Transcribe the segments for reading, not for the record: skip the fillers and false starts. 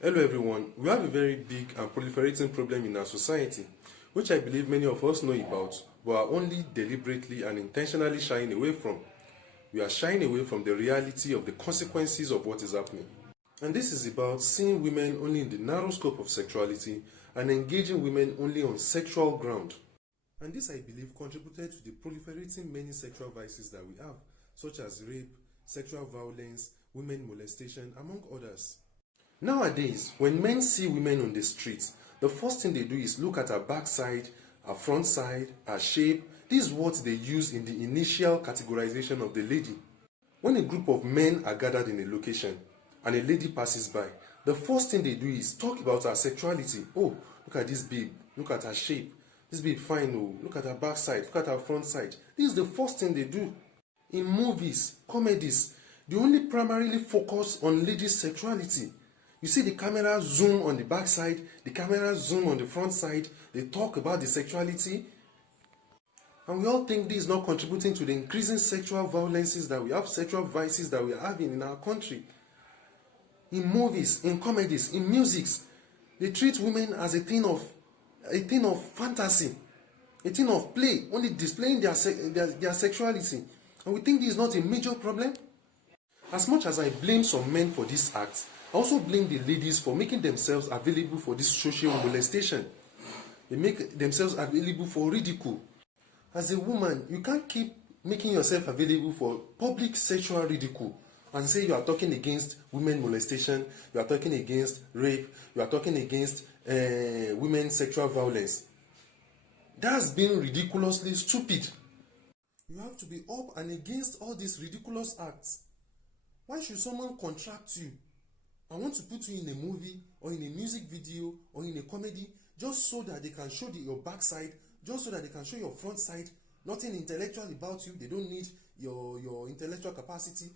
Hello everyone, we have a very big and proliferating problem in our society, which I believe many of us know about, but are only deliberately and intentionally shying away from. We are shying away from the reality of the consequences of what is happening. And this is about seeing women only in the narrow scope of sexuality and engaging women only on sexual ground. And this, I believe, contributed to the proliferating many sexual vices that we have, such as rape, sexual violence, women molestation, among others. Nowadays, when men see women on the streets, the first thing they do is look at her backside, her front side, her shape. This is what they use in the initial categorization of the lady. When a group of men are gathered in a location and a lady passes by, the first thing they do is talk about her sexuality. Oh, look at this babe, look at her shape. This babe fine, oh, look at her backside, look at her front side. This is the first thing they do. In movies, comedies, they only primarily focus on ladies' sexuality. You see the camera zoom on the back side, the camera zoom on the front side, they talk about the sexuality, and we all think this is not contributing to the increasing sexual violences that we have, sexual vices that we are having in our country. In movies, in comedies, in musics, they treat women as a thing of fantasy, a thing of play, only displaying their sexuality. And we think this is not a major problem. As much as I blame some men for this act, I also blame the ladies for making themselves available for this social molestation. They make themselves available for ridicule. As a woman, you can't keep making yourself available for public sexual ridicule and say you are talking against women molestation, you are talking against rape, you are talking against women's sexual violence. That's been ridiculously stupid. You have to be up and against all these ridiculous acts. Why should someone contract you? I want to put you in a movie or in a music video or in a comedy just so that they can show your backside, just so that they can show your front side. Nothing intellectual about you. They don't need your intellectual capacity.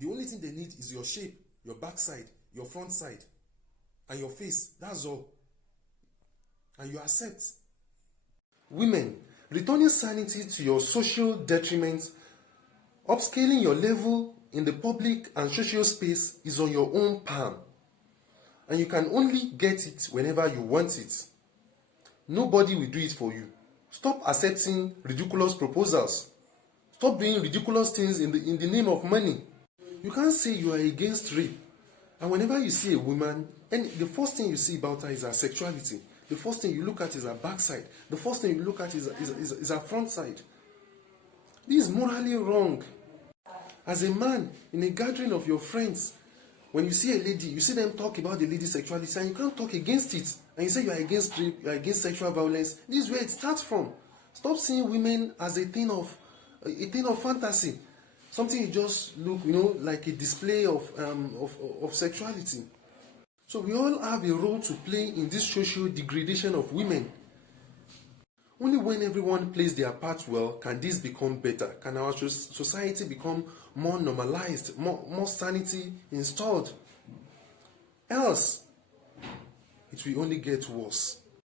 The only thing they need is your shape, your backside, your front side, and your face. That's all. And you accept. Women, returning sanity to your social detriment, upscaling your level in the public and social space is on your own palm, and you can only get it whenever you want it. Nobody will do it for you. Stop accepting ridiculous proposals. Stop doing ridiculous things in the name of money. You can't say you are against rape, and whenever you see a woman, and the first thing you see about her is her sexuality. The first thing you look at is her backside. The first thing you look at is her front side. This is morally wrong. As a man, in a gathering of your friends, when you see a lady, you see them talk about the lady's sexuality and you can't talk against it. And you say you are against rape, you are against sexual violence. This is where it starts from. Stop seeing women as a thing of fantasy. Something you just look, like a display of sexuality. So we all have a role to play in this social degradation of women. Only when everyone plays their part well can this become better. Can our society become more normalized, more sanity installed? Else, it will only get worse.